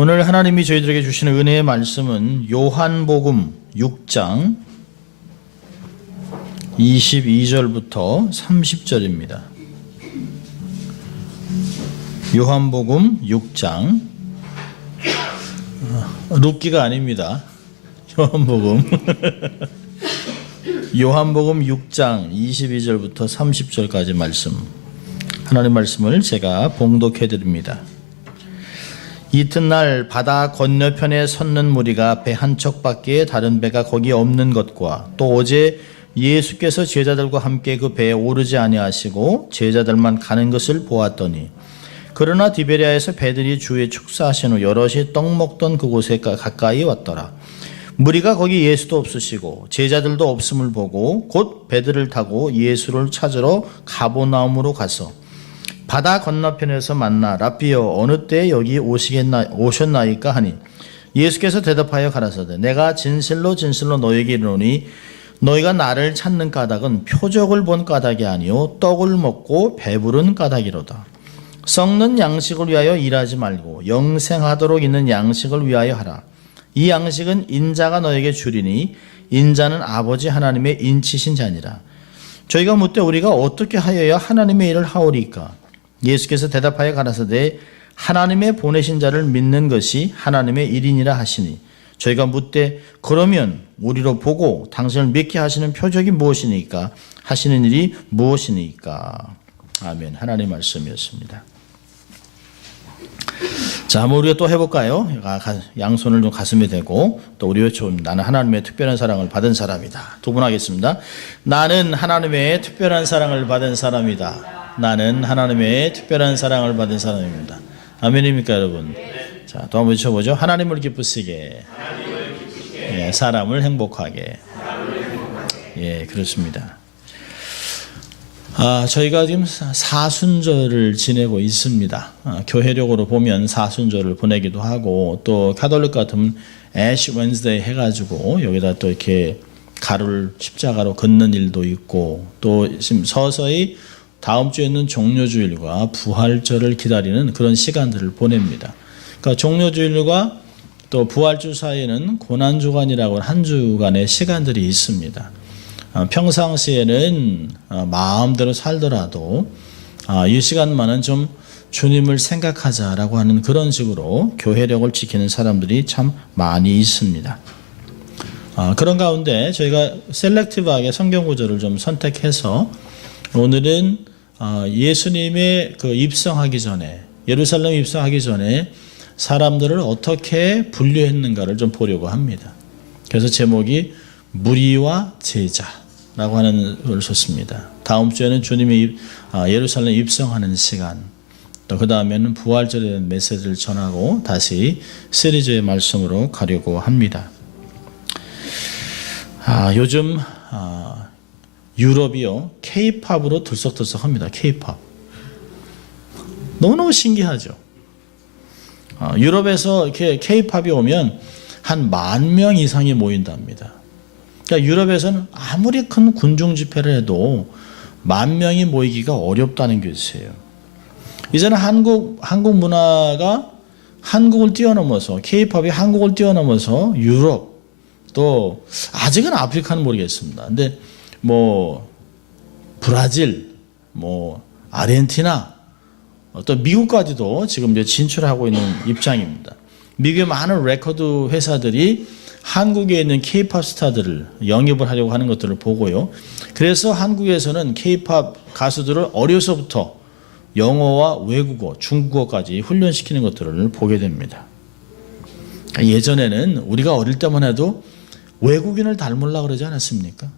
오늘 하나님이 저희들에게 주시는 은혜의 말씀은 요한복음 6장 22절부터 30절입니다. 요한복음 6장 룻기가 아닙니다. 요한복음 6장 22절부터 30절까지 말씀, 하나님 말씀을 제가 봉독해 드립니다. 이튿날 바다 건너편에 섰는 무리가 배 한 척밖에 다른 배가 거기 없는 것과 또 어제 예수께서 제자들과 함께 그 배에 오르지 아니하시고 제자들만 가는 것을 보았더니, 그러나 디베리아에서 배들이 주의 축사하신 후 여럿이 떡 먹던 그곳에 가까이 왔더라. 무리가 거기 예수도 없으시고 제자들도 없음을 보고 곧 배들을 타고 예수를 찾으러 가버나움으로 가서 바다 건너편에서 만나 랍비여 어느 때에 여기 오셨나이까 하니, 예수께서 대답하여 가라사대 내가 진실로 진실로 너에게 이르노니 너희가 나를 찾는 까닭은 표적을 본 까닭이 아니요 떡을 먹고 배부른 까닭이로다. 썩는 양식을 위하여 일하지 말고 영생하도록 있는 양식을 위하여 하라. 이 양식은 인자가 너에게 주리니 인자는 아버지 하나님의 인치신 자니라. 저희가 묻되 우리가 어떻게 하여야 하나님의 일을 하오리까? 예수께서 대답하여 가라사대 하나님의 보내신 자를 믿는 것이 하나님의 일이니라 하시니, 저희가 묻되 그러면 우리로 보고 당신을 믿게 하시는 표적이 무엇이니까? 하시는 일이 무엇이니까? 아멘. 하나님의 말씀이었습니다. 자, 한번 우리가 또 해볼까요? 양손을 좀 가슴에 대고 또 우리 외쳐, 나는 하나님의 특별한 사랑을 받은 사람이다. 두 번 하겠습니다. 나는 하나님의 특별한 사랑을 받은 사람이다. 나는 하나님의 특별한 사랑을 받은 사람입니다. 아멘입니까, 여러분? 자, 또 한번 외쳐보죠. 하나님을 기쁘시게, 예, 사람을 행복하게. 예, 그렇습니다. 저희가 지금 사순절을 지내고 있습니다. 교회력으로 보면 사순절을 보내기도 하고, 또 가톨릭 같으면 애쉬 웬스데이 해가지고 여기다 또 이렇게 가루를 십자가로 긋는 일도 있고, 또 지금 서서히 다음 주에는 종료주일과 부활절을 기다리는 그런 시간들을 보냅니다. 그러니까 종료주일과 또 부활주 사이에는 고난주간이라고 한 주간의 시간들이 있습니다. 평상시에는 마음대로 살더라도 이 시간만은 좀 주님을 생각하자라고 하는 그런 식으로 교회력을 지키는 사람들이 참 많이 있습니다. 그런 가운데 저희가 셀렉티브하게 성경 구절을 좀 선택해서 오늘은 예수님의 그 입성하기 전에, 예루살렘 입성하기 전에 사람들을 어떻게 분류했는가를 좀 보려고 합니다. 그래서 제목이 무리와 제자라고 하는 걸 썼습니다. 다음 주에는 주님이 예루살렘 입성하는 시간, 또 그 다음에는 부활절에 대한 메시지를 전하고 다시 시리즈의 말씀으로 가려고 합니다. 요즘 유럽이요, K-팝으로 들썩들썩합니다. K-팝 너무너무 신기하죠. 유럽에서 이렇게 K-팝이 오면 한 10,000명 이상이 모인답니다. 그러니까 유럽에서는 아무리 큰 군중 집회를 해도 10,000명이 모이기가 어렵다는 것이에요. 이제는 한국 문화가 한국을 뛰어넘어서, K-팝이 한국을 뛰어넘어서 유럽, 또 아직은 아프리카는 모르겠습니다. 근데 브라질, 아르헨티나, 또 미국까지도 지금 이제 진출하고 있는 입장입니다. 미국의 많은 레코드 회사들이 한국에 있는 K-팝 스타들을 영입을 하려고 하는 것들을 보고요. 그래서 한국에서는 K-팝 가수들을 어려서부터 영어와 외국어, 중국어까지 훈련시키는 것들을 보게 됩니다. 예전에는 우리가 어릴 때만 해도 외국인을 닮으려고 그러지 않았습니까?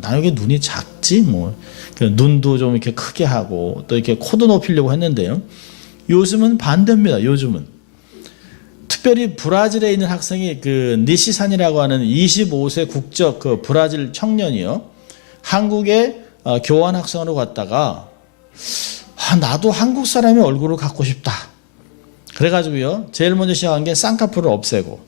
나 여기 눈이 작지? 눈도 좀 이렇게 크게 하고, 또 이렇게 코도 높이려고 했는데요. 요즘은 반대입니다. 요즘은. 특별히 브라질에 있는 학생이 니시산이라고 하는 25세 국적 브라질 청년이요. 한국에 교환 학생으로 갔다가, 나도 한국 사람의 얼굴을 갖고 싶다. 그래가지고요. 제일 먼저 시작한 게 쌍꺼풀을 없애고,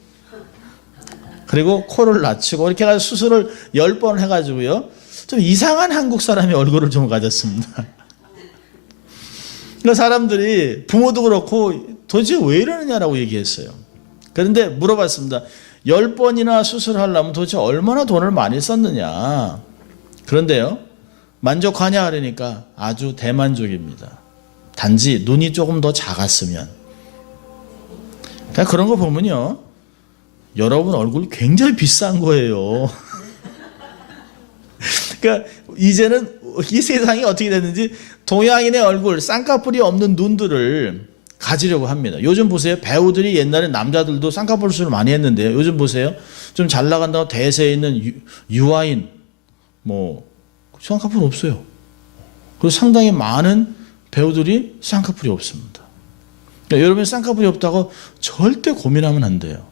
그리고 코를 낮추고 이렇게 해가지고 수술을 10번 해가지고요. 좀 이상한 한국 사람의 얼굴을 좀 가졌습니다. 그러니까 사람들이 부모도 그렇고 도대체 왜 이러느냐라고 얘기했어요. 그런데 물어봤습니다. 10번이나 수술하려면 도대체 얼마나 돈을 많이 썼느냐. 그런데요, 만족하냐 그러니까 아주 대만족입니다. 단지 눈이 조금 더 작았으면. 그러니까 그런 거 보면요, 여러분 얼굴 굉장히 비싼 거예요. 그러니까 이제는 이 세상이 어떻게 됐는지 동양인의 얼굴, 쌍꺼풀이 없는 눈들을 가지려고 합니다. 요즘 보세요. 배우들이 옛날에 남자들도 쌍꺼풀 수술을 많이 했는데요. 요즘 보세요. 좀 잘 나간다고 대세에 있는 유아인, 쌍꺼풀 없어요. 그리고 상당히 많은 배우들이 쌍꺼풀이 없습니다. 그러니까 여러분이 쌍꺼풀이 없다고 절대 고민하면 안 돼요.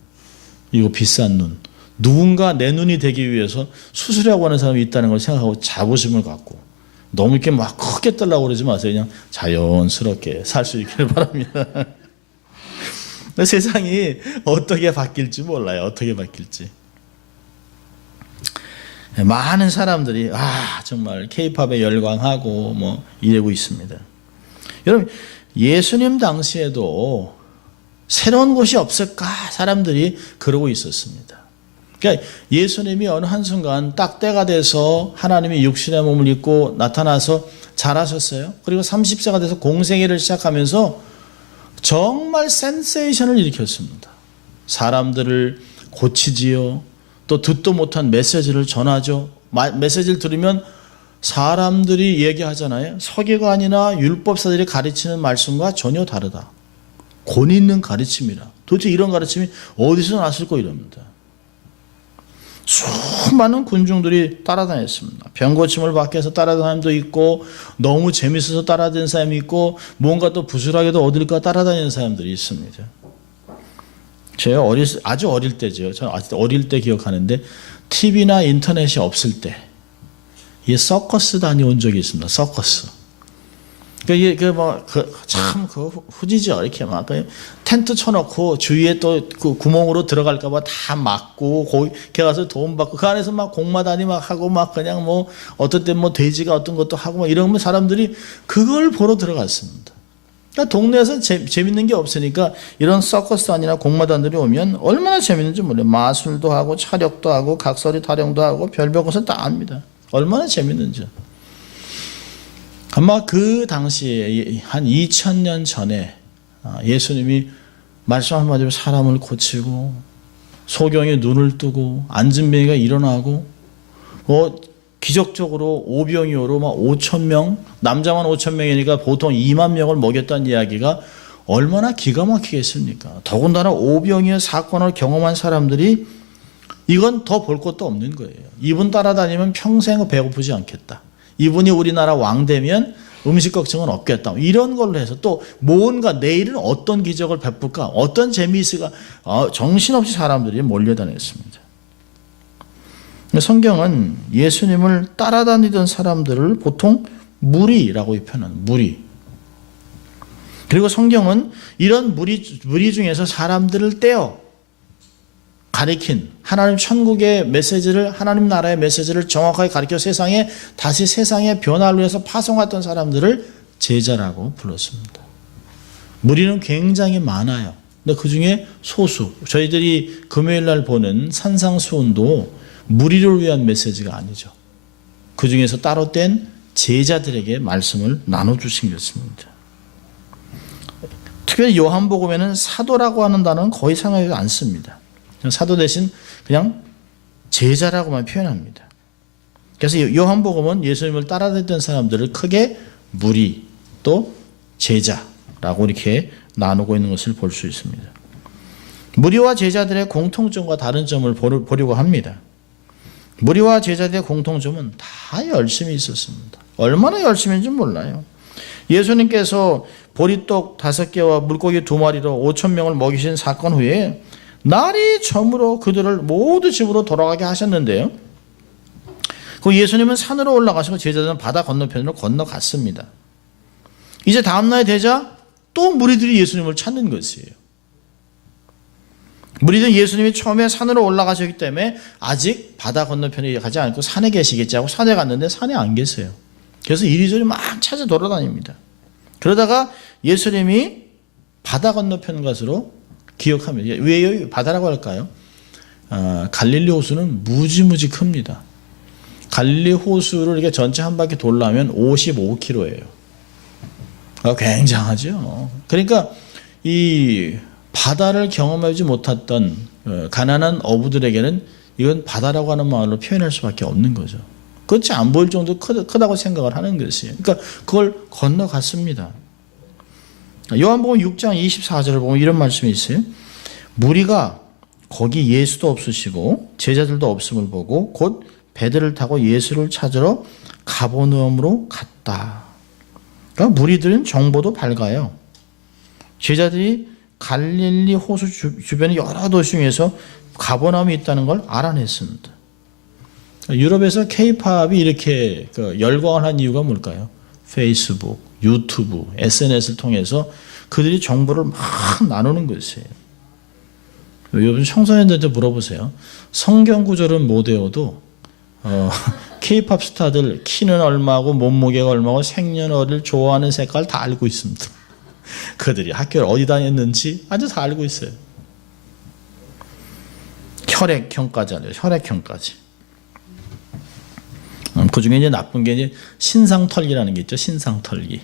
이거 비싼 눈. 누군가 내 눈이 되기 위해서 수술하고 하는 사람이 있다는 걸 생각하고 자부심을 갖고 너무 이렇게 막 크게 뜨려고 그러지 마세요. 그냥 자연스럽게 살 수 있기를 바랍니다. 세상이 어떻게 바뀔지 몰라요. 어떻게 바뀔지. 많은 사람들이 정말 K-팝에 열광하고 이러고 있습니다. 여러분, 예수님 당시에도 새로운 곳이 없을까 사람들이 그러고 있었습니다. 그러니까 예수님이 어느 한순간 딱 때가 돼서 하나님이 육신의 몸을 입고 나타나서 자라셨어요. 그리고 30세가 돼서 공생애를 시작하면서 정말 센세이션을 일으켰습니다. 사람들을 고치지요. 또 듣도 못한 메시지를 전하죠. 메시지를 들으면 사람들이 얘기하잖아요. 서기관이나 율법사들이 가르치는 말씀과 전혀 다르다. 권 있는 가르침이라. 도대체 이런 가르침이 어디서 났을까 이럽니다. 수많은 군중들이 따라다녔습니다. 병고침을 받기 위해서 따라다니는 사람도 있고, 너무 재밌어서 따라다니는 사람이 있고, 뭔가 또 부스라기도 얻을까 따라다니는 사람들이 있습니다. 제가 아주 어릴 때죠. 저는 어릴 때 기억하는데, TV나 인터넷이 없을 때, 이 서커스 다녀온 적이 있습니다. 서커스. 후지죠. 이렇게 막 텐트 쳐놓고 주위에 또 그 구멍으로 들어갈까봐 다 막고 거기 가서 돈 받고 그 안에서 막 공마다니 막 하고 막 그냥 어떤 때 돼지가 어떤 것도 하고 이러면 사람들이 그걸 보러 들어갔습니다. 그러니까 동네에서 재밌는 게 없으니까 이런 서커스 아니나 공마단들이 오면 얼마나 재밌는지 몰라요. 마술도 하고 차력도 하고 각설이 타령도 하고 별별 것을 다 합니다. 얼마나 재밌는지. 아마 그 당시에 한 2000년 전에 예수님이 말씀 한마디로 사람을 고치고 소경이 눈을 뜨고 앉은 병이가 일어나고 기적적으로 오병이어로 5,000명, 남자만 5,000명이니까 보통 2만 명을 먹였다는 이야기가 얼마나 기가 막히겠습니까? 더군다나 오병이어 사건을 경험한 사람들이 이건 더 볼 것도 없는 거예요. 이분 따라다니면 평생 배고프지 않겠다. 이분이 우리나라 왕 되면 음식 걱정은 없겠다. 이런 걸로 해서 또 뭔가 내일은 어떤 기적을 베풀까? 어떤 재미있을까? 정신없이 사람들이 몰려다녔습니다. 성경은 예수님을 따라다니던 사람들을 보통 무리라고 표현합니다. 무리. 그리고 성경은 이런 무리 중에서 사람들을 떼어 가리킨 하나님 천국의 메시지를, 하나님 나라의 메시지를 정확하게 가르쳐 다시 세상의 변화를 위해서 파송했던 사람들을 제자라고 불렀습니다. 무리는 굉장히 많아요. 근데 그 중에 소수, 저희들이 금요일 날 보는 산상수훈도 무리를 위한 메시지가 아니죠. 그 중에서 따로 뗀 제자들에게 말씀을 나눠주신 것입니다. 특별히 요한복음에는 사도라고 하는 단어는 거의 사용하지 않습니다. 사도 대신 그냥 제자라고만 표현합니다. 그래서 요한복음은 예수님을 따라다녔던 사람들을 크게 무리 또 제자라고 이렇게 나누고 있는 것을 볼 수 있습니다. 무리와 제자들의 공통점과 다른 점을 보려고 합니다. 무리와 제자들의 공통점은 다 열심히 있었습니다. 얼마나 열심인지 몰라요. 예수님께서 보리떡 5개와 물고기 2마리로 5,000명을 먹이신 사건 후에 날이 저물어 그들을 모두 집으로 돌아가게 하셨는데요. 그 예수님은 산으로 올라가시고 제자들은 바다 건너편으로 건너갔습니다. 이제 다음날이 되자 또 무리들이 예수님을 찾는 것이에요. 무리들은 예수님이 처음에 산으로 올라가셨기 때문에 아직 바다 건너편에 가지 않고 산에 계시겠지 하고 산에 갔는데 산에 안 계세요. 그래서 이리저리 막 찾아 돌아다닙니다. 그러다가 예수님이 바다 건너편 것으로 기억합니다. 왜 바다라고 할까요? 갈릴리 호수는 무지무지 큽니다. 갈릴리 호수를 이렇게 전체 한 바퀴 돌려면 55km예요. 굉장하죠. 그러니까 이 바다를 경험하지 못했던 가난한 어부들에게는 이건 바다라고 하는 말로 표현할 수밖에 없는 거죠. 끝이 안 보일 정도 크다고 생각을 하는 것이에요. 그러니까 그걸 건너갔습니다. 요한복음 6장 24절을 보면 이런 말씀이 있어요. 무리가 거기 예수도 없으시고 제자들도 없음을 보고 곧 배들을 타고 예수를 찾으러 가버나움으로 갔다. 그러니까 무리들은 정보도 밝아요. 제자들이 갈릴리 호수 주변의 여러 도시 중에서 가버나움이 있다는 걸 알아냈습니다. 유럽에서 K-팝이 이렇게 열광을 한 이유가 뭘까요? 페이스북, 유튜브, SNS를 통해서 그들이 정보를 막 나누는 것이에요. 요즘 청소년들한테 물어보세요. 성경 구절은 못 외워도 K-팝 스타들 키는 얼마고 몸무게가 얼마고 생년월일 좋아하는 색깔 다 알고 있습니다. 그들이 학교를 어디 다녔는지 아주 다 알고 있어요. 혈액형까지 알아요. 혈액형까지. 그 중에 이제 나쁜 게 이제 신상털기라는 게 있죠. 신상털기.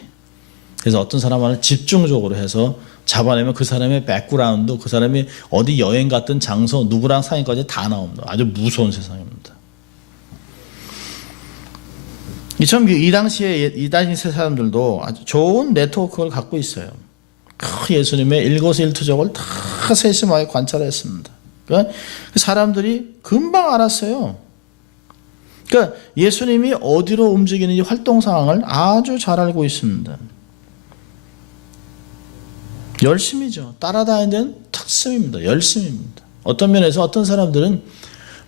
그래서 어떤 사람은 집중적으로 해서 잡아내면 그 사람의 백그라운드, 그 사람이 어디 여행 갔던 장소, 누구랑 사귄까지 다 나옵니다. 아주 무서운 세상입니다. 이 당시에 이 당시 사람들도 아주 좋은 네트워크를 갖고 있어요. 예수님의 일거수일투족을 다 세심하게 관찰했습니다. 그러니까 사람들이 금방 알았어요. 그러니까 예수님이 어디로 움직이는지 활동 상황을 아주 잘 알고 있습니다. 열심이죠. 따라다니는 데는 특성입니다. 열심입니다. 어떤 면에서 어떤 사람들은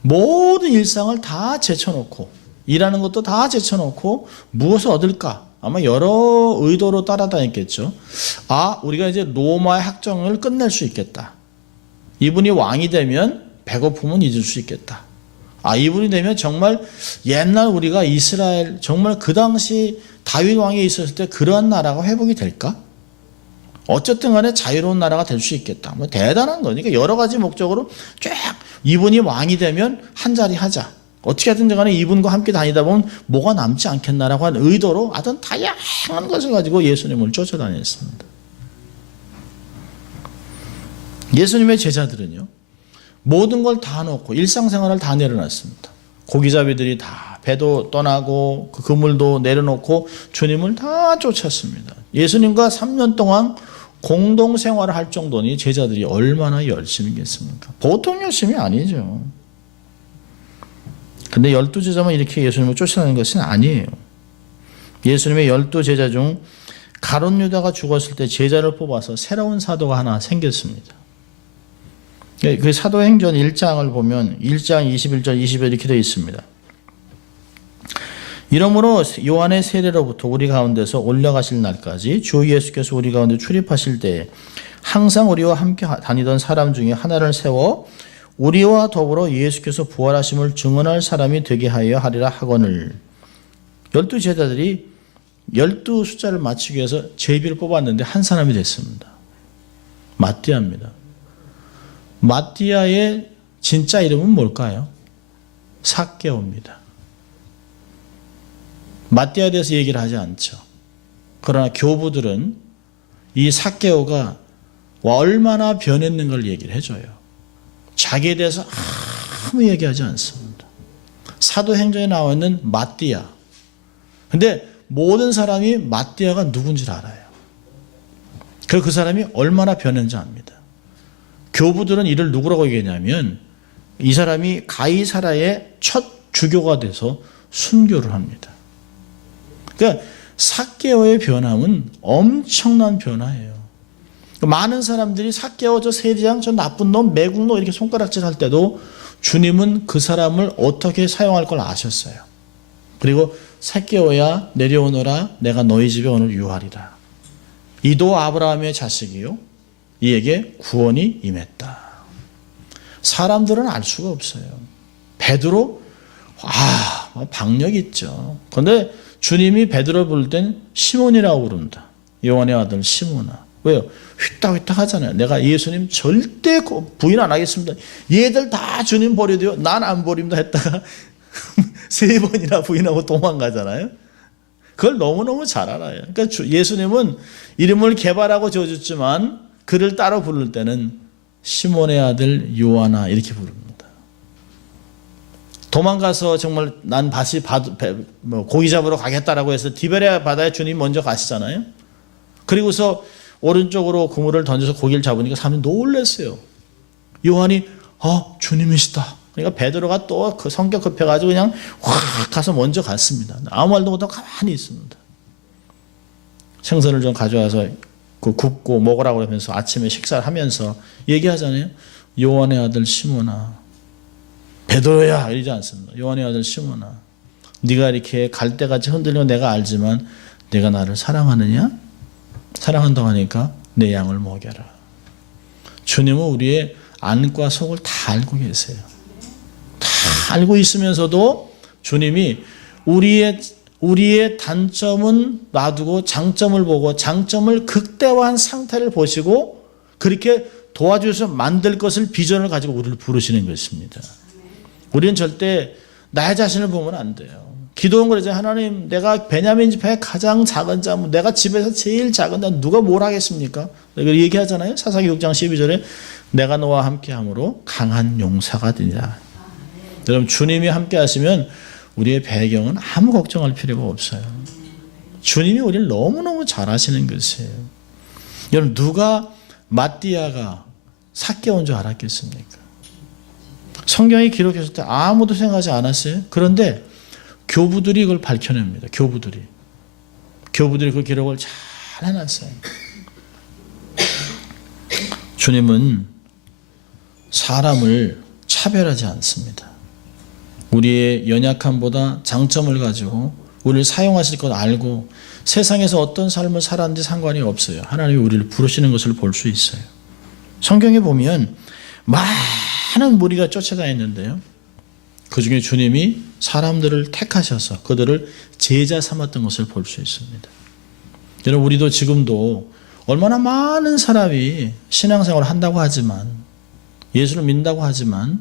모든 일상을 다 제쳐놓고 일하는 것도 다 제쳐놓고 무엇을 얻을까? 아마 여러 의도로 따라다녔겠죠. 우리가 이제 로마의 학정을 끝낼 수 있겠다. 이분이 왕이 되면 배고픔은 잊을 수 있겠다. 이분이 되면 정말 옛날 우리가 이스라엘 정말 그 당시 다윗 왕이 있었을 때 그러한 나라가 회복이 될까? 어쨌든 간에 자유로운 나라가 될 수 있겠다. 대단한 거니까 여러 가지 목적으로 쫙 이분이 왕이 되면 한 자리 하자. 어떻게 하든 간에 이분과 함께 다니다 보면 뭐가 남지 않겠나라고 하는 의도로 하여튼 다양한 것을 가지고 예수님을 쫓아다녔습니다. 예수님의 제자들은요. 모든 걸 다 놓고 일상생활을 다 내려놨습니다. 고기잡이들이 다 배도 떠나고 그 그물도 내려놓고 주님을 다 쫓았습니다. 예수님과 3년 동안 공동생활을 할 정도니 제자들이 얼마나 열심이겠습니까? 보통 열심이 아니죠. 근데 12제자만 이렇게 예수님을 쫓아다니는 것은 아니에요. 예수님의 12제자 중 가룟 유다가 죽었을 때 제자를 뽑아서 새로운 사도가 하나 생겼습니다. 그 사도행전 1장을 보면 1장 21절 20절 이렇게 되어 있습니다. 이러므로 요한의 세례로부터 우리 가운데서 올라가실 날까지 주 예수께서 우리 가운데 출입하실 때에 항상 우리와 함께 다니던 사람 중에 하나를 세워 우리와 더불어 예수께서 부활하심을 증언할 사람이 되게 하여 하리라 하거늘. 12제자들이 12숫자를 맞추기 위해서 제비를 뽑았는데 한 사람이 됐습니다. 마띠아입니다. 마띠아의 진짜 이름은 뭘까요? 삭개오입니다. 마띠아에 대해서 얘기를 하지 않죠. 그러나 교부들은 이 삭개오가 얼마나 변했는 걸 얘기를 해줘요. 자기에 대해서 아무 얘기하지 않습니다. 사도행전에 나와 있는 마띠아. 근데 모든 사람이 마띠아가 누군지를 알아요. 그리고 그 사람이 얼마나 변했는지 압니다. 교부들은 이를 누구라고 얘기하냐면 이 사람이 가이사라의 첫 주교가 돼서 순교를 합니다. 그러니까 삭개오의 변함은 엄청난 변화예요. 많은 사람들이 삭개오 저 세리장 저 나쁜 놈 매국노 이렇게 손가락질 할 때도 주님은 그 사람을 어떻게 사용할 걸 아셨어요. 그리고 삭개오야 내려오너라 내가 너희 집에 오늘 유하리라. 이도 아브라함의 자식이요 이에게 구원이 임했다. 사람들은 알 수가 없어요. 베드로 박력 있죠. 그런데 주님이 베드로 부를 땐 시몬이라고 부릅니다. 요한의 아들 시몬아. 왜요? 휘딱휘딱 하잖아요. 내가 예수님 절대 부인 안 하겠습니다. 얘들 다 주님 버려도요. 난 안 버립니다 했다가 3번이나 부인하고 도망가잖아요. 그걸 너무너무 잘 알아요. 그러니까 예수님은 이름을 개발하고 지어줬지만 그를 따로 부를 때는 시몬의 아들 요한아 이렇게 부릅니다. 도망가서 정말 난 다시 고기 잡으러 가겠다라고 해서 디베랴 바다에 주님 먼저 가시잖아요. 그리고서 오른쪽으로 그물을 던져서 고기를 잡으니까 사람들이 놀랐어요. 요한이 주님이시다. 그러니까 베드로가 또 그 성격 급해가지고 그냥 확 가서 먼저 갔습니다. 아무 말도 못하고 가만히 있습니다. 생선을 좀 가져와서 굽고 먹으라고 하면서 아침에 식사를 하면서 얘기하잖아요. 요한의 아들 시몬아, 베드로야 이러지 않습니다. 요한의 아들 시몬아, 네가 이렇게 갈대같이 흔들리면 내가 알지만 네가 나를 사랑하느냐? 사랑한다고 하니까 내 양을 먹여라. 주님은 우리의 안과 속을 다 알고 계세요. 다 알고 있으면서도 주님이 우리의 단점은 놔두고 장점을 보고 장점을 극대화한 상태를 보시고 그렇게 도와주셔서 만들 것을 비전을 가지고 우리를 부르시는 것입니다. 우리는 절대 나의 자신을 보면 안 돼요. 기도원 그러죠. 하나님, 내가 베냐민 지파의 가장 작은 자, 내가 집에서 제일 작은 자, 누가 뭘 하겠습니까? 얘기하잖아요. 사사기 6장 12절에 내가 너와 함께 함으로 강한 용사가 되리라. 여러분, 주님이 함께 하시면 우리의 배경은 아무 걱정할 필요가 없어요. 주님이 우리를 너무너무 잘 하시는 것이에요. 여러분, 누가 마띠아가 삭개온 줄 알았겠습니까? 성경이 기록했을 때 아무도 생각하지 않았어요. 그런데 교부들이 그걸 밝혀냅니다. 교부들이 그 기록을 잘 해놨어요. 주님은 사람을 차별하지 않습니다. 우리의 연약함보다 장점을 가지고 우리를 사용하실 것 알고 세상에서 어떤 삶을 살았는지 상관이 없어요. 하나님이 우리를 부르시는 것을 볼 수 있어요. 성경에 보면 많은 무리가 쫓아다녔는데요. 그 중에 주님이 사람들을 택하셔서 그들을 제자 삼았던 것을 볼 수 있습니다. 여러분, 우리도 지금도 얼마나 많은 사람이 신앙생활을 한다고 하지만, 예수를 믿는다고 하지만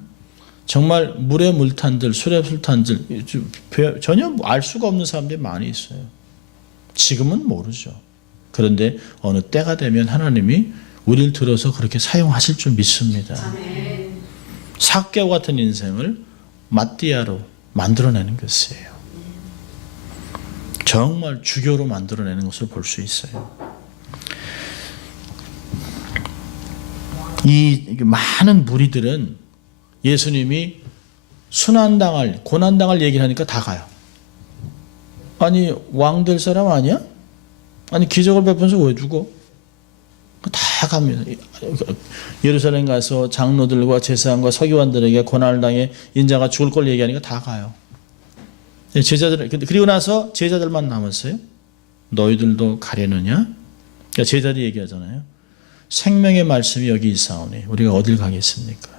정말 물의 물탄들, 술의 술탄들 전혀 알 수가 없는 사람들이 많이 있어요. 지금은 모르죠. 그런데 어느 때가 되면 하나님이 우리를 들어서 그렇게 사용하실 줄 믿습니다. 삭개와 같은 인생을 마띠아로 만들어내는 것이에요. 정말 주교로 만들어내는 것을 볼 수 있어요. 이 많은 무리들은 예수님이 순환당할, 고난당할 얘기를 하니까 다 가요. 아니, 왕 될 사람 아니야? 아니, 기적을 베푼서 왜 죽어? 다 갑니다. 예루살렘 가서 장로들과 제사장과 서기관들에게 고난을 당해 인자가 죽을 걸 얘기하니까 다 가요. 제자들, 그리고 나서 제자들만 남았어요. 너희들도 가려느냐? 그러니까 제자들이 얘기하잖아요. 생명의 말씀이 여기 있사오니 우리가 어딜 가겠습니까?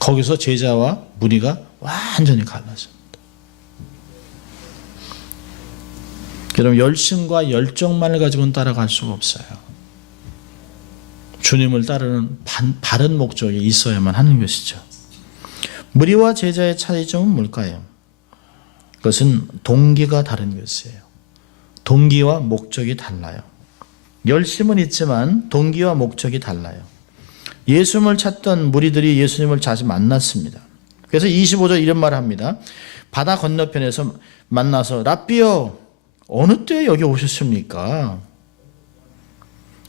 거기서 제자와 무리가 완전히 갈라집니다. 여러분, 열심과 열정만을 가지고는 따라갈 수가 없어요. 주님을 따르는 바른 목적이 있어야만 하는 것이죠. 무리와 제자의 차이점은 뭘까요? 그것은 동기가 다른 것이에요. 동기와 목적이 달라요. 열심은 있지만 동기와 목적이 달라요. 예수님을 찾던 무리들이 예수님을 자주 만났습니다. 그래서 25절 이런 말을 합니다. 바다 건너편에서 만나서 랍비여, 어느 때 여기 오셨습니까?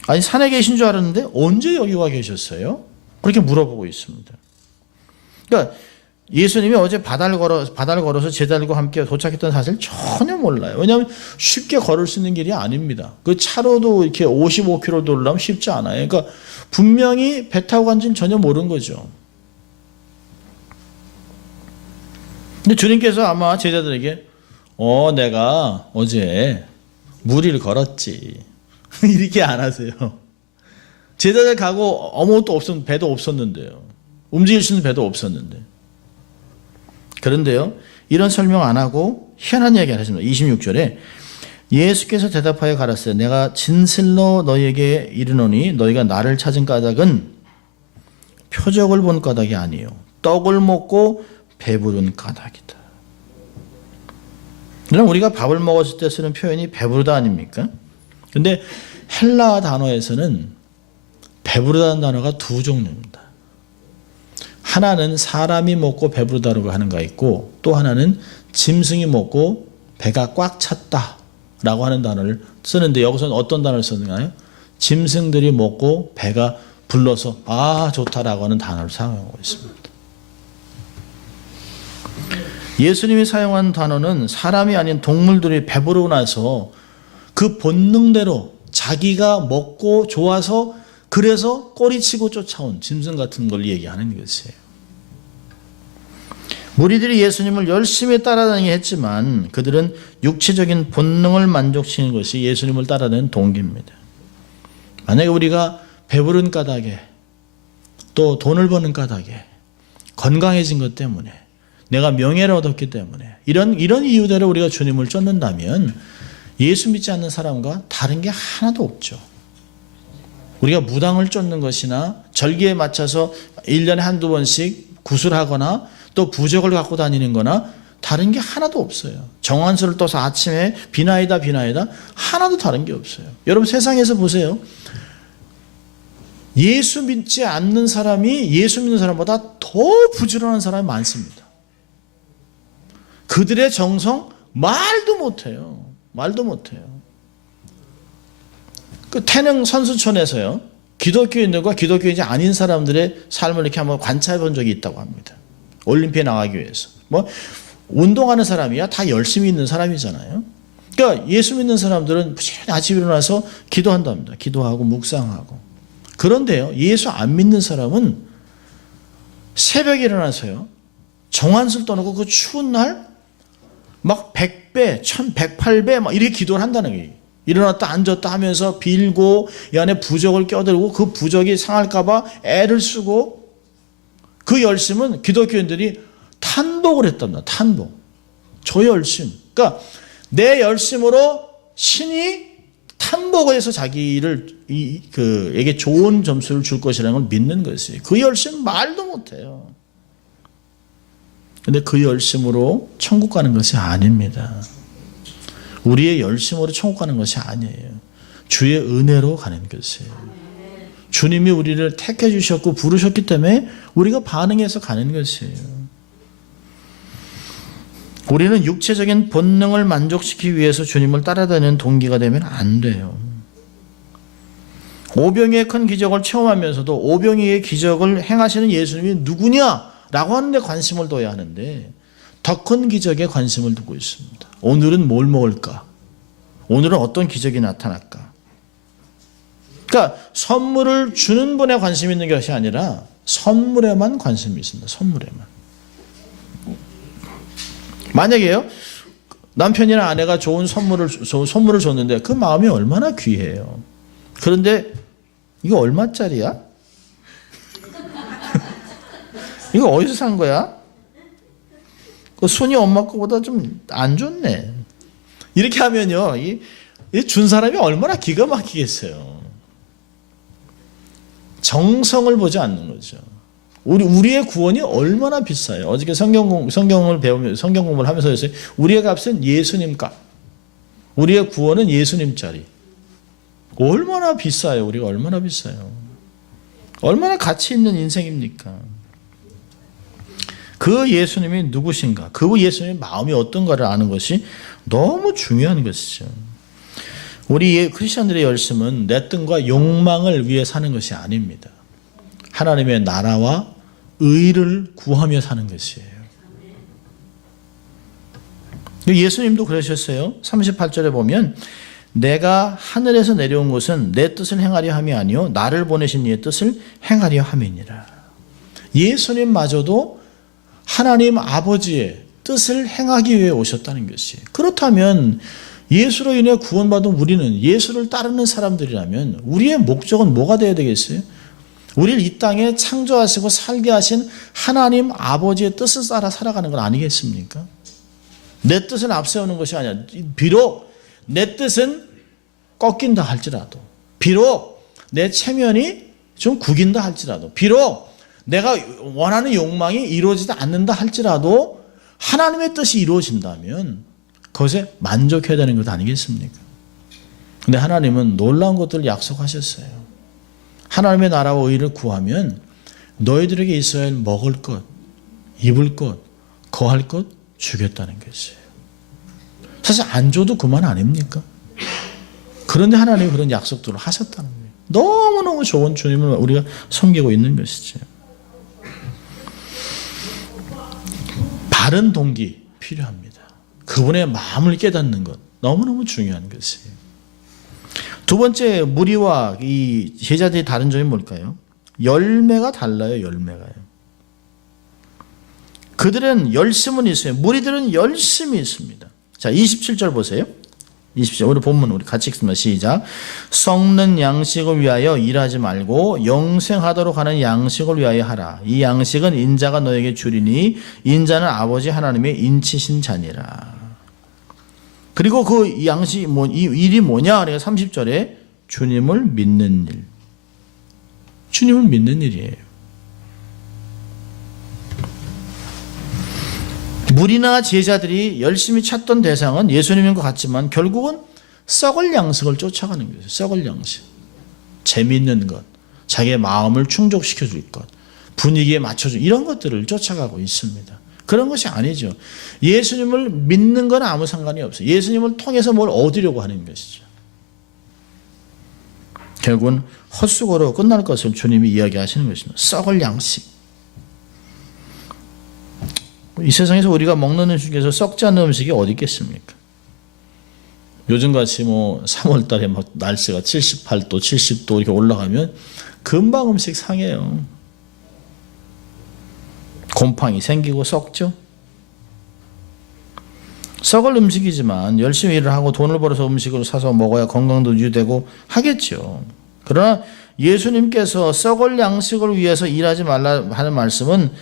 아니, 산에 계신 줄 알았는데 언제 여기 와 계셨어요? 그렇게 물어보고 있습니다. 그러니까 예수님이 어제 바다를 걸어서 제자들과 함께 도착했던 사실 전혀 몰라요. 왜냐하면 쉽게 걸을 수 있는 길이 아닙니다. 그 차로도 이렇게 55km 돌려면 쉽지 않아요. 그러니까 분명히 배 타고 간지는 전혀 모르는 거죠. 근데 주님께서 아마 제자들에게 내가 어제 무리를 걸었지 이렇게 안 하세요. 제자들 가고 아무것도 없었는데, 배도 없었는데요. 움직일 수 있는 배도 없었는데. 그런데요, 이런 설명 안 하고 희한한 이야기를 하십니다. 26절에 예수께서 대답하여 가라사대 내가 진실로 너희에게 이르노니 너희가 나를 찾은 까닭은 표적을 본 까닭이 아니요 떡을 먹고 배부른 까닭이다. 그럼 우리가 밥을 먹었을 때 쓰는 표현이 배부르다 아닙니까? 근데 헬라 단어에서는 배부르다는 단어가 두 종류입니다. 하나는 사람이 먹고 배부르다라고 하는 거 있고 또 하나는 짐승이 먹고 배가 꽉 찼다라고 하는 단어를 쓰는데 여기서는 어떤 단어를 쓰나요? 짐승들이 먹고 배가 불러서 아 좋다라고 하는 단어를 사용하고 있습니다. 예수님이 사용한 단어는 사람이 아닌 동물들이 배부르고 나서 그 본능대로 자기가 먹고 좋아서 그래서 꼬리치고 쫓아온 짐승 같은 걸 얘기하는 것이에요. 무리들이 예수님을 열심히 따라다니게 했지만 그들은 육체적인 본능을 만족시키는 것이 예수님을 따라다니는 동기입니다. 만약에 우리가 배부른 까닭에 또 돈을 버는 까닭에 건강해진 것 때문에 내가 명예를 얻었기 때문에 이런 이유대로 우리가 주님을 쫓는다면 예수 믿지 않는 사람과 다른 게 하나도 없죠. 우리가 무당을 쫓는 것이나 절기에 맞춰서 1년에 한두 번씩 구슬하거나 또 부적을 갖고 다니는 거나 다른 게 하나도 없어요. 정한수를 떠서 아침에 비나이다 하나도 다른 게 없어요. 여러분 세상에서 보세요. 예수 믿지 않는 사람이 예수 믿는 사람보다 더 부지런한 사람이 많습니다. 그들의 정성 말도 못해요. 그 태릉 선수촌에서요. 기독교인들과 기독교인이 아닌 사람들의 삶을 이렇게 한번 관찰해 본 적이 있다고 합니다. 올림피에 나가기 위해서. 뭐 운동하는 사람이야 다 열심히 있는 사람이잖아요. 그러니까 예수 믿는 사람들은 부지런히 아침에 일어나서 기도한답니다. 기도하고 묵상하고. 그런데요. 예수 안 믿는 사람은 새벽에 일어나서요. 정한술 떠놓고 그 추운 날 막 100배, 1108배 막 이렇게 기도를 한다는 거예요. 일어났다 앉았다 하면서 빌고 이 안에 부적을 껴들고 그 부적이 상할까 봐 애를 쓰고 그 열심은 기독교인들이 탄복을 했답니다. 탄복. 저 열심. 그러니까 내 열심으로 신이 탄복을 해서 자기에게 좋은 점수를 줄 것이라는 걸 믿는 것이에요. 그 열심 말도 못해요. 근데 그 열심으로 천국 가는 것이 아닙니다. 우리의 열심으로 천국 가는 것이 아니에요. 주의 은혜로 가는 것이에요. 주님이 우리를 택해 주셨고 부르셨기 때문에 우리가 반응해서 가는 것이에요. 우리는 육체적인 본능을 만족시키기 위해서 주님을 따라다니는 동기가 되면 안 돼요. 오병이의 큰 기적을 체험하면서도 오병이의 기적을 행하시는 예수님이 누구냐라고 하는 데 관심을 둬야 하는데 더 큰 기적에 관심을 두고 있습니다. 오늘은 뭘 먹을까? 오늘은 어떤 기적이 나타날까? 그러니까 선물을 주는 분에 관심 있는 것이 아니라 선물에만 관심이 있습니다. 선물에만. 만약에요. 남편이나 아내가 좋은 선물을 줬는데 그 마음이 얼마나 귀해요. 그런데 이거 얼마짜리야? 이거 어디서 산 거야? 그 순이 엄마 거보다 좀 안 좋네. 이렇게 하면요. 준 사람이 얼마나 기가 막히겠어요. 정성을 보지 않는 거죠. 우리의 구원이 얼마나 비싸요. 어저께 성경을 배우면서 성경 공부를 하면서 했어요. 우리의 값은 예수님 값. 우리의 구원은 예수님짜리. 얼마나 비싸요. 우리가 얼마나 비싸요. 얼마나 가치 있는 인생입니까? 그 예수님이 누구신가? 그 예수님의 마음이 어떤가를 아는 것이 너무 중요한 것이죠. 우리 크리스천들의 열심은 내 뜬과 욕망을 위해 사는 것이 아닙니다. 하나님의 나라와 의를 구하며 사는 것이에요. 예수님도 그러셨어요. 38절에 보면 내가 하늘에서 내려온 것은 내 뜻을 행하려 함이 아니요 나를 보내신 이의 뜻을 행하려 함이니라. 예수님마저도 하나님 아버지의 뜻을 행하기 위해 오셨다는 것이에요. 그렇다면 예수로 인해 구원받은 우리는 예수를 따르는 사람들이라면 우리의 목적은 뭐가 되어야 되겠어요? 우리를 이 땅에 창조하시고 살게 하신 하나님 아버지의 뜻을 따라 살아가는 건 아니겠습니까? 내 뜻을 앞세우는 것이 아니라 비록 내 뜻은 꺾인다 할지라도, 비록 내 체면이 좀 구긴다 할지라도, 비록 내가 원하는 욕망이 이루어지지 않는다 할지라도 하나님의 뜻이 이루어진다면 그것에 만족해야 되는 것 아니겠습니까? 근데 하나님은 놀라운 것들을 약속하셨어요. 하나님의 나라와 의를 구하면 너희들에게 있어야 할 먹을 것, 입을 것, 거할 것 주겠다는 것이에요. 사실 안 줘도 그만 아닙니까? 그런데 하나님이 그런 약속들을 하셨다는 거예요. 너무너무 좋은 주님을 우리가 섬기고 있는 것이죠. 바른 동기 필요합니다. 그분의 마음을 깨닫는 것 너무너무 중요한 것이에요. 두 번째, 무리와 이 제자들이 다른 점이 뭘까요? 열매가 달라요. 열매가요. 그들은 열심은 있어요. 무리들은 열심이 있습니다. 자, 27절 보세요. 27절 우리 본문 우리 같이 읽습니다. 시작. 썩는 양식을 위하여 일하지 말고 영생하도록 하는 양식을 위하여 하라. 이 양식은 인자가 너에게 주리니 인자는 아버지 하나님의 인치신 자니라. 그리고 그 양식 이 일이 뭐냐? 그러니까 30절에 주님을 믿는 일. 주님을 믿는 일이에요. 무리나 제자들이 열심히 찾던 대상은 예수님인 것 같지만 결국은 썩을 양식을 쫓아가는 거예요. 썩을 양식. 재미있는 것, 자기의 마음을 충족시켜 줄 것, 분위기에 맞춰줄 이런 것들을 쫓아가고 있습니다. 그런 것이 아니죠. 예수님을 믿는 건 아무 상관이 없어요. 예수님을 통해서 뭘 얻으려고 하는 것이죠. 결국은 헛수고로 끝날 것을 주님이 이야기하시는 것입니다. 썩을 양식. 이 세상에서 우리가 먹는 음식 중에서 썩지 않는 음식이 어디 있겠습니까? 요즘같이 3월 달에 막 날씨가 78도, 70도 이렇게 올라가면 금방 음식 상해요. 곰팡이 생기고 썩죠. 썩을 음식이지만 열심히 일을 하고 돈을 벌어서 음식을 사서 먹어야 건강도 유지되고 하겠죠. 그러나 예수님께서 썩을 양식을 위해서 일하지 말라 하는 말씀은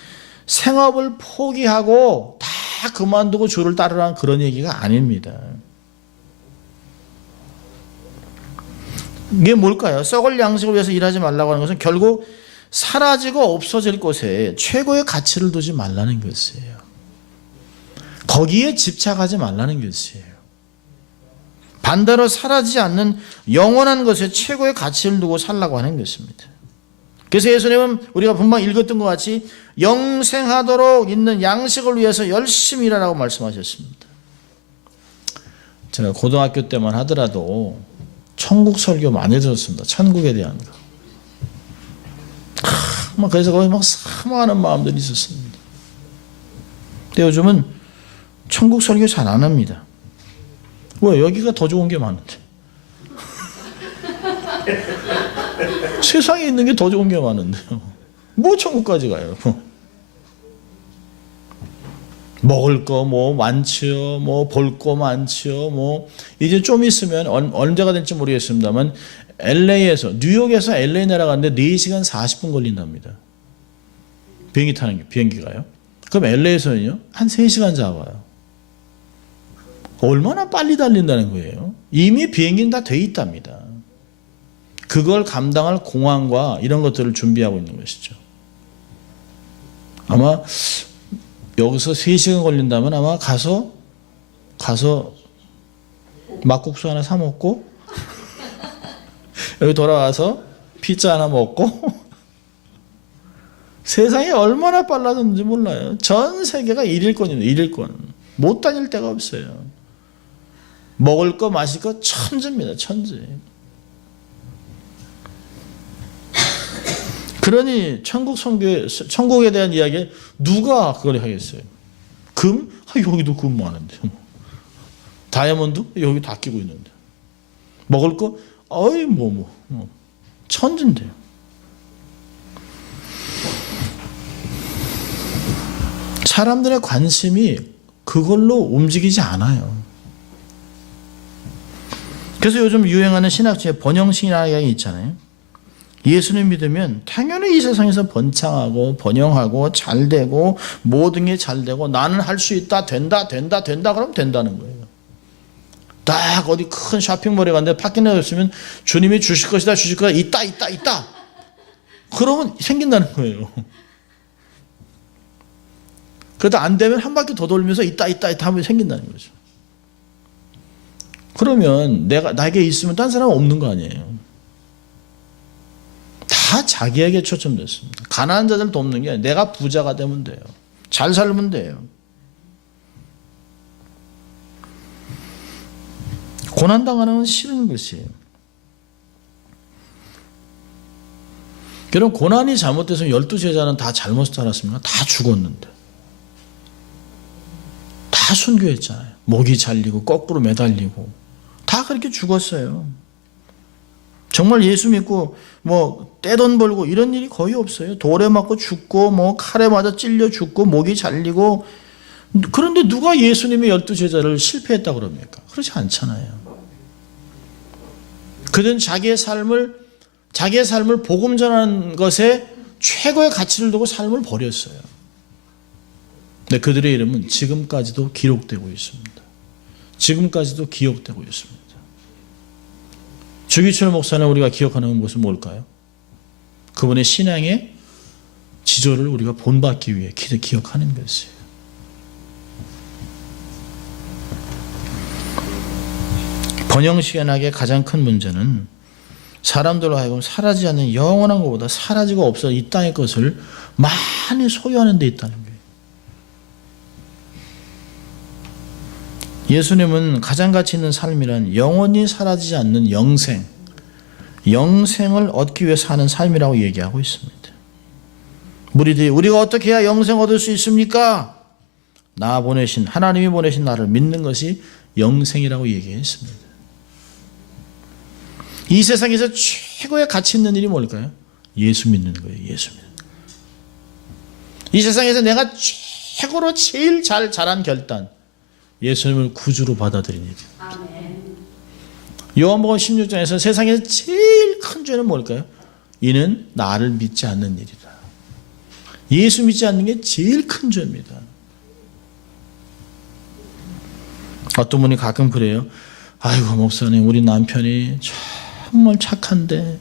생업을 포기하고 다 그만두고 주를 따르라는 그런 얘기가 아닙니다. 이게 뭘까요? 썩을 양식을 위해서 일하지 말라고 하는 것은 결국 사라지고 없어질 곳에 최고의 가치를 두지 말라는 것이에요. 거기에 집착하지 말라는 것이에요. 반대로 사라지지 않는 영원한 것에 최고의 가치를 두고 살라고 하는 것입니다. 그래서 예수님은 우리가 금방 읽었던 것 같이 영생하도록 있는 양식을 위해서 열심히 일하라고 말씀하셨습니다. 제가 고등학교 때만 하더라도 천국 설교 많이 들었습니다. 천국에 대한 거. 그래서 거기 막 사모하는 마음들이 있었습니다. 근데 요즘은 천국 설교 잘 안 합니다. 왜? 여기가 더 좋은 게 많은데. 세상에 있는 게 더 좋은 게 많은데요. 뭐 천국까지 가요. 먹을 거 많지요. 볼 거 많지요. 이제 좀 있으면 언제가 될지 모르겠습니다만 뉴욕에서 LA 내려가는데 4시간 40분 걸린답니다. 비행기 타는 게, 비행기가요. 그럼 LA에서는요, 한 3시간 잡아요. 얼마나 빨리 달린다는 거예요. 이미 비행기는 다 돼 있답니다. 그걸 감당할 공항과 이런 것들을 준비하고 있는 것이죠. 아마 여기서 3시간 걸린다면 아마 가서 막국수 하나 사 먹고 여기 돌아와서 피자 하나 먹고 세상이 얼마나 빨라졌는지 몰라요. 전 세계가 1일권입니다. 1일권. 못 다닐 데가 없어요. 먹을 거 마실 거 천지입니다. 천지. 그러니 천국에 대한 이야기 누가 그걸 하겠어요? 금? 여기도 금 많은데. 다이아몬드? 여기 다 끼고 있는데. 먹을 거? 천진데요. 사람들의 관심이 그걸로 움직이지 않아요. 그래서 요즘 유행하는 신학주의 번영신학이 있잖아요. 예수님 믿으면 당연히 이 세상에서 번창하고 번영하고 잘되고 모든 게 잘되고 나는 할 수 있다 된다 그러면 된다는 거예요. 딱 어디 큰 쇼핑몰에 갔는데 파킹 내줬으면 주님이 주실 것이다, 주실 거다, 있다. 그러면 생긴다는 거예요. 그러다 안 되면 한 바퀴 더 돌면서 있다 하면 생긴다는 거죠. 그러면 나에게 있으면 딴 사람은 없는 거 아니에요. 다 자기에게 초점됐습니다. 가난한 자들 돕는 게 아니라 내가 부자가 되면 돼요. 잘 살면 돼요. 고난당하는 건 싫은 것이에요. 여러분, 고난이 잘못돼서 12제자는 다 잘못 살았습니까? 다 죽었는데. 다 순교했잖아요. 목이 잘리고 거꾸로 매달리고 다 그렇게 죽었어요. 정말 예수 믿고 떼돈 벌고 이런 일이 거의 없어요. 돌에 맞고 죽고 칼에 맞아 찔려 죽고 목이 잘리고. 그런데 누가 예수님의 12제자를 실패했다고 그럽니까? 그렇지 않잖아요. 그들은 자기의 삶을 복음 전하는 것에 최고의 가치를 두고 삶을 버렸어요. 근데 그들의 이름은 지금까지도 기록되고 있습니다. 지금까지도 기억되고 있습니다. 주기철 목사는 우리가 기억하는 것은 뭘까요? 그분의 신앙의 지조를 우리가 본받기 위해 기억하는 것이에요. 번영시간학의 가장 큰 문제는 사람들로 하여금 사라지지 않는 영원한 것보다 사라지고 없어 이 땅의 것을 많이 소유하는 데 있다는 거예요. 예수님은 가장 가치 있는 삶이란 영원히 사라지지 않는 영생을 얻기 위해 사는 삶이라고 얘기하고 있습니다. 무리들이 우리가 어떻게 해야 영생 얻을 수 있습니까? 하나님이 보내신 나를 믿는 것이 영생이라고 얘기했습니다. 이 세상에서 최고의 가치 있는 일이 뭘까요? 예수 믿는 거예요. 예수 믿는 거. 이 세상에서 내가 최고로 제일 잘한 결단, 예수님을 구주로 받아들인 일이에요. 요한복음 16장에서 세상에서 제일 큰 죄는 뭘까요? 이는 나를 믿지 않는 일이다. 예수 믿지 않는 게 제일 큰 죄입니다. 어떤 분이 가끔 그래요. 아이고 목사님, 우리 남편이 정말 착한데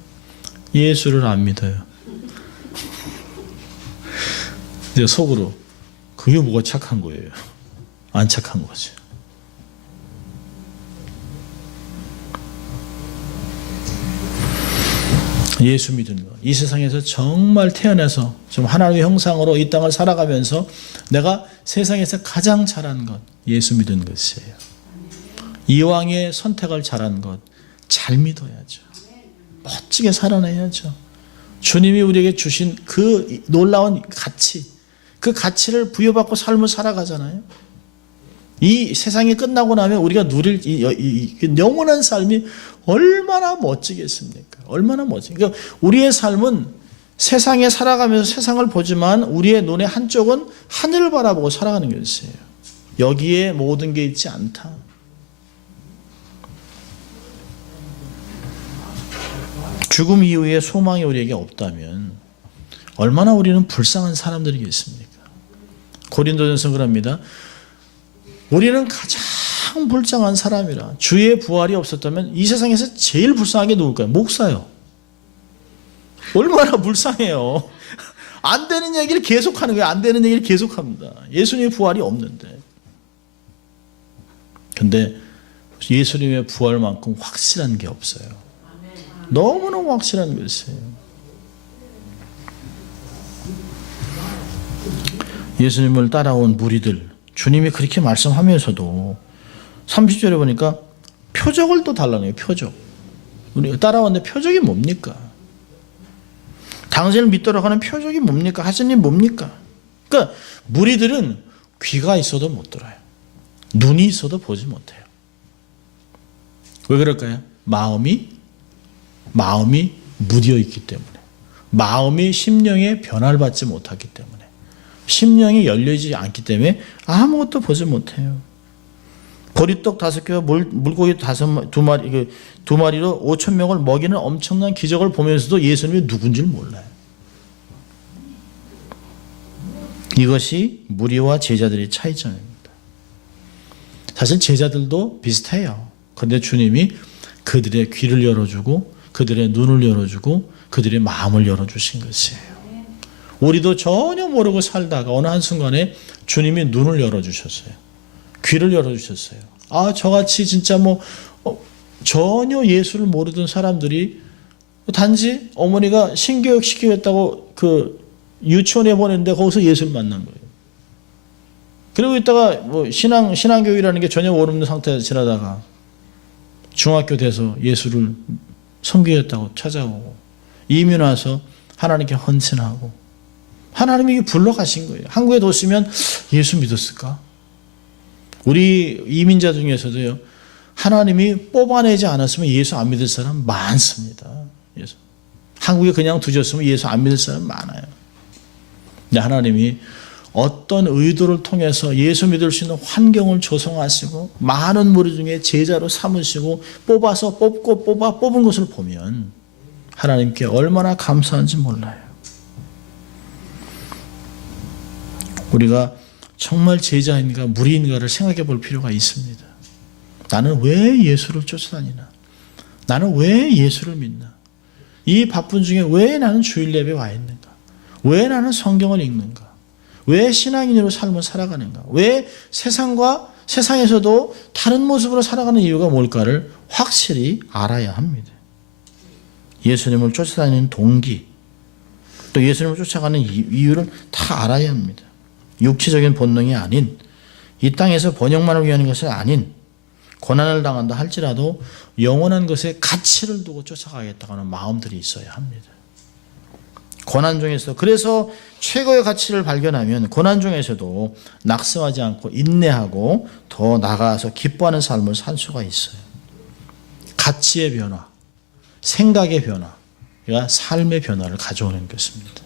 예수를 안 믿어요. 근데 속으로 그게 뭐가 착한 거예요? 안 착한 거죠. 예수 믿는 것. 이 세상에서 정말 태어나서 좀 하나님의 형상으로 이 땅을 살아가면서 내가 세상에서 가장 잘한 것, 예수 믿는 것이에요. 이왕의 선택을 잘한 것, 잘 믿어야죠. 멋지게 살아내야죠. 주님이 우리에게 주신 그 놀라운 가치, 그 가치를 부여받고 삶을 살아가잖아요. 이 세상이 끝나고 나면 우리가 누릴 이 영원한 삶이 얼마나 멋지겠습니까? 얼마나 멋지겠습니까? 그러니까 우리의 삶은 세상에 살아가면서 세상을 보지만 우리의 눈의 한쪽은 하늘을 바라보고 살아가는 것이에요. 여기에 모든 게 있지 않다. 죽음 이후에 소망이 우리에게 없다면 얼마나 우리는 불쌍한 사람들이겠습니까? 고린도전서 그럽니다. 우리는 가장 불쌍한 사람이라. 주의 부활이 없었다면 이 세상에서 제일 불쌍하게 누굴까요? 목사요. 얼마나 불쌍해요. 안 되는 얘기를 계속하는 거예요. 안 되는 얘기를 계속합니다. 예수님의 부활이 없는데. 근데 예수님의 부활만큼 확실한 게 없어요. 너무너무 확실한 것이에요. 예수님을 따라온 무리들, 주님이 그렇게 말씀하면서도 30절에 보니까 표적을 또 달라네요. 표적. 우리가 따라왔는데 표적이 뭡니까? 당신을 믿도록 하는 표적이 뭡니까? 하시님 뭡니까? 그러니까 무리들은 귀가 있어도 못 들어요. 눈이 있어도 보지 못해요. 왜 그럴까요? 마음이 무디어 있기 때문에, 마음이 심령에 변화를 받지 못하기 때문에, 심령이 열리지 않기 때문에 아무것도 보지 못해요. 보리떡 5개와 물고기 2마리로 5,000명을 먹이는 엄청난 기적을 보면서도 예수님이 누군지를 몰라요. 이것이 무리와 제자들의 차이점입니다. 사실 제자들도 비슷해요. 그런데 주님이 그들의 귀를 열어주고 그들의 눈을 열어주고 그들의 마음을 열어주신 것이에요. 우리도 전혀 모르고 살다가 어느 한순간에 주님이 눈을 열어주셨어요. 귀를 열어주셨어요. 저같이 진짜 전혀 예수를 모르던 사람들이 단지 어머니가 신교육 시키겠다고 그 유치원에 보냈는데 거기서 예수를 만난 거예요. 그리고 있다가 신앙교육이라는 게 전혀 모르는 상태에서 지나다가 중학교 돼서 예수를 섬기겠다고 찾아오고 이민 와서 하나님께 헌신하고 하나님이 불러가신 거예요. 한국에 뒀으면 예수 믿었을까? 우리 이민자 중에서도요, 하나님이 뽑아내지 않았으면 예수 안 믿을 사람 많습니다. 예수. 한국에 그냥 두셨으면 예수 안 믿을 사람 많아요. 근데 하나님이 어떤 의도를 통해서 예수 믿을 수 있는 환경을 조성하시고 많은 무리 중에 제자로 삼으시고 뽑아서 뽑은 것을 보면 하나님께 얼마나 감사한지 몰라요. 우리가 정말 제자인가 무리인가를 생각해 볼 필요가 있습니다. 나는 왜 예수를 쫓아다니나? 나는 왜 예수를 믿나? 이 바쁜 중에 왜 나는 주일 예배에 와 있는가? 왜 나는 성경을 읽는가? 왜 신앙인으로 삶을 살아가는가? 왜 세상에서도 다른 모습으로 살아가는 이유가 뭘까를 확실히 알아야 합니다. 예수님을 쫓아다니는 동기, 또 예수님을 쫓아가는 이유를 다 알아야 합니다. 육체적인 본능이 아닌, 이 땅에서 번영만을 위한 것이 아닌, 고난을 당한다 할지라도 영원한 것에 가치를 두고 쫓아가겠다고 하는 마음들이 있어야 합니다. 고난 중에서, 그래서 최고의 가치를 발견하면 고난 중에서도 낙심하지 않고 인내하고 더 나아가서 기뻐하는 삶을 살 수가 있어요. 가치의 변화, 생각의 변화가 삶의 변화를 가져오는 것입니다.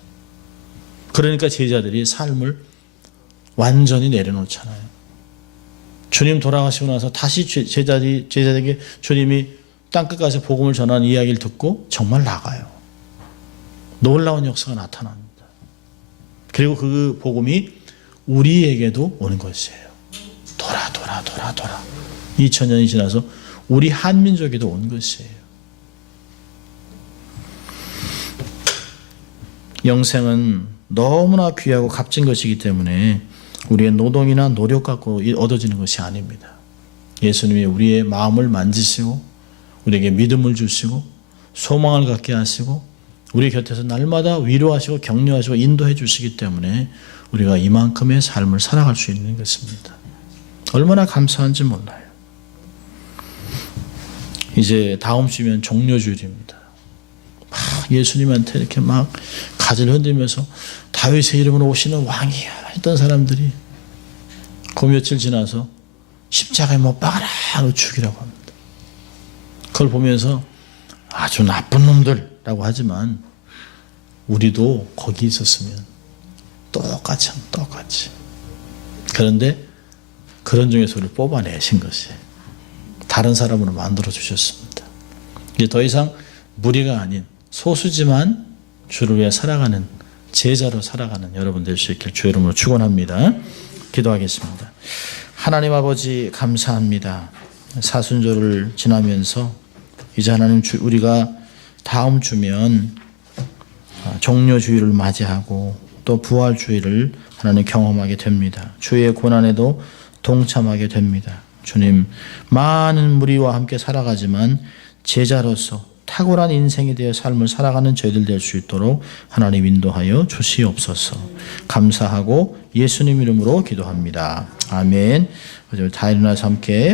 그러니까 제자들이 삶을 완전히 내려놓잖아요. 주님 돌아가시고 나서 다시 제자들에게 주님이 땅끝 가서 복음을 전하는 이야기를 듣고 정말 나가요. 놀라운 역사가 나타납니다. 그리고 그 복음이 우리에게도 오는 것이에요. 돌아. 2000년이 지나서 우리 한민족에도 온 것이에요. 영생은 너무나 귀하고 값진 것이기 때문에 우리의 노동이나 노력 갖고 얻어지는 것이 아닙니다. 예수님이 우리의 마음을 만지시고 우리에게 믿음을 주시고 소망을 갖게 하시고 우리 곁에서 날마다 위로하시고 격려하시고 인도해 주시기 때문에 우리가 이만큼의 삶을 살아갈 수 있는 것입니다. 얼마나 감사한지 몰라요. 이제 다음 주면 종려주일입니다. 예수님한테 이렇게 막 가지를 흔들면서 다윗의 이름으로 오시는 왕이야 했던 사람들이 그 며칠 지나서 십자가에 못 박아라 죽이라고 합니다. 그걸 보면서 아주 나쁜 놈들라고 하지만 우리도 거기 있었으면 똑같이. 그런데 그런 중에서 우리를 뽑아내신 것이 다른 사람으로 만들어 주셨습니다. 이제 더 이상 무리가 아닌 소수지만 주를 위해 살아가는 제자로 살아가는 여러분 될 수 있길 주 이름으로 축원합니다. 기도하겠습니다. 하나님 아버지 감사합니다. 사순절을 지나면서 이제 하나님 우리가 다음 주면 종려주일을 맞이하고 또 부활주일을 하나님 경험하게 됩니다. 주의 고난에도 동참하게 됩니다. 주님, 많은 무리와 함께 살아가지만 제자로서 탁월한 인생에 대해 삶을 살아가는 저희들 될 수 있도록 하나님 인도하여 주시옵소서. 감사하고 예수님 이름으로 기도합니다. 아멘. 다 일어나서 함께